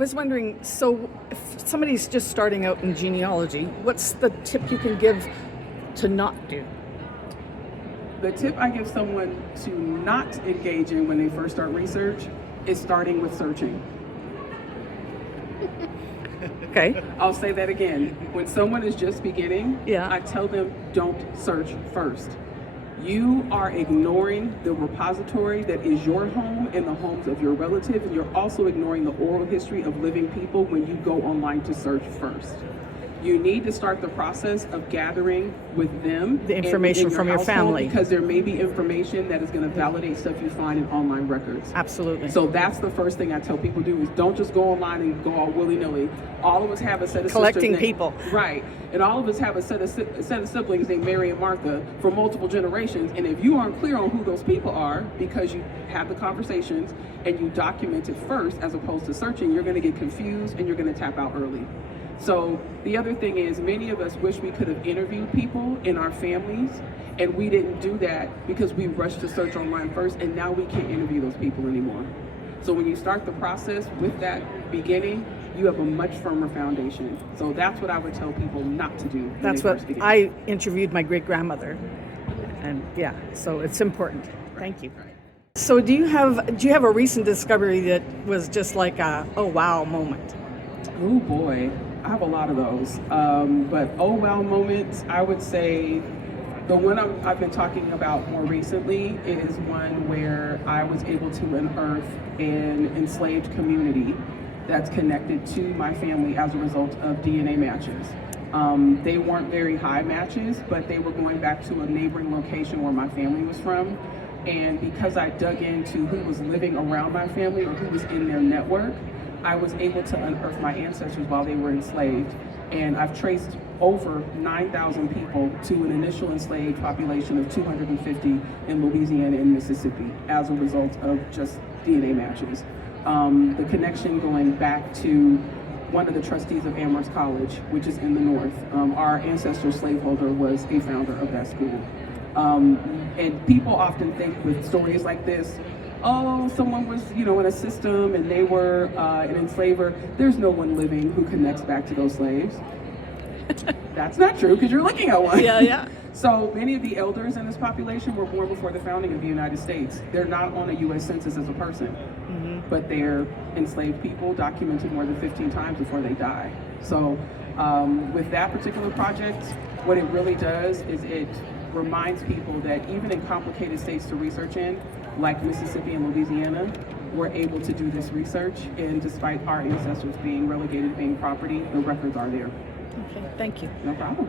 was wondering, so if somebody's just starting out in genealogy, what's the tip you can give to not do? The tip I give someone to not engage in when they first start research is starting with searching. Okay. I'll say that again. When someone is just beginning, Yeah. I tell them don't search first. You are ignoring the repository that is your home and the homes of your relatives, and you're also ignoring the oral history of living people when you go online to search first. You need to start the process of gathering with them The information and in from your household, family. because there may be information that is going to validate stuff you find in online records. Absolutely. So that's the first thing I tell people to do is don't just go online and go all willy-nilly. All of us have a set of Collecting sisters people. Right. And all of us have a set of siblings named Mary and Martha for multiple generations. And if you aren't clear on who those people are because you have the conversations and you document it first as opposed to searching, you're going to get confused and you're going to tap out early. So the other thing is many of us wish we could have interviewed people in our families, and we didn't do that because we rushed to search online first, and now we can't interview those people anymore. So when you start the process with that beginning, you have a much firmer foundation. So that's what I would tell people not to do. When That's they what first begin. I interviewed my great-grandmother. And yeah, so it's important. Thank you. So do you have a recent discovery that was just like a oh wow moment? Oh boy, I have a lot of those. But oh wow moments, I would say the one I've been talking about more recently is one where I was able to unearth an enslaved community that's connected to my family as a result of DNA matches. They weren't very high matches, but they were going back to a neighboring location where my family was from. And because I dug into who was living around my family or who was in their network, I was able to unearth my ancestors while they were enslaved. And I've traced over 9,000 people to an initial enslaved population of 250 in Louisiana and Mississippi as a result of just DNA matches. The connection going back to one of the trustees of Amherst College, which is in the north. Our ancestor slaveholder was a founder of that school. And people often think with stories like this, oh, someone was, in a system and they were an enslaver. There's no one living who connects back to those slaves. That's not true because you're looking at one. Yeah. So many of the elders in this population were born before the founding of the United States. They're not on a U.S. census as a person, but they're enslaved people documented more than 15 times before they die. So with that particular project, what it really does is it reminds people that even in complicated states to research in, like Mississippi and Louisiana, we're able to do this research, and despite our ancestors being relegated to being property, the records are there. Okay, thank you. No problem.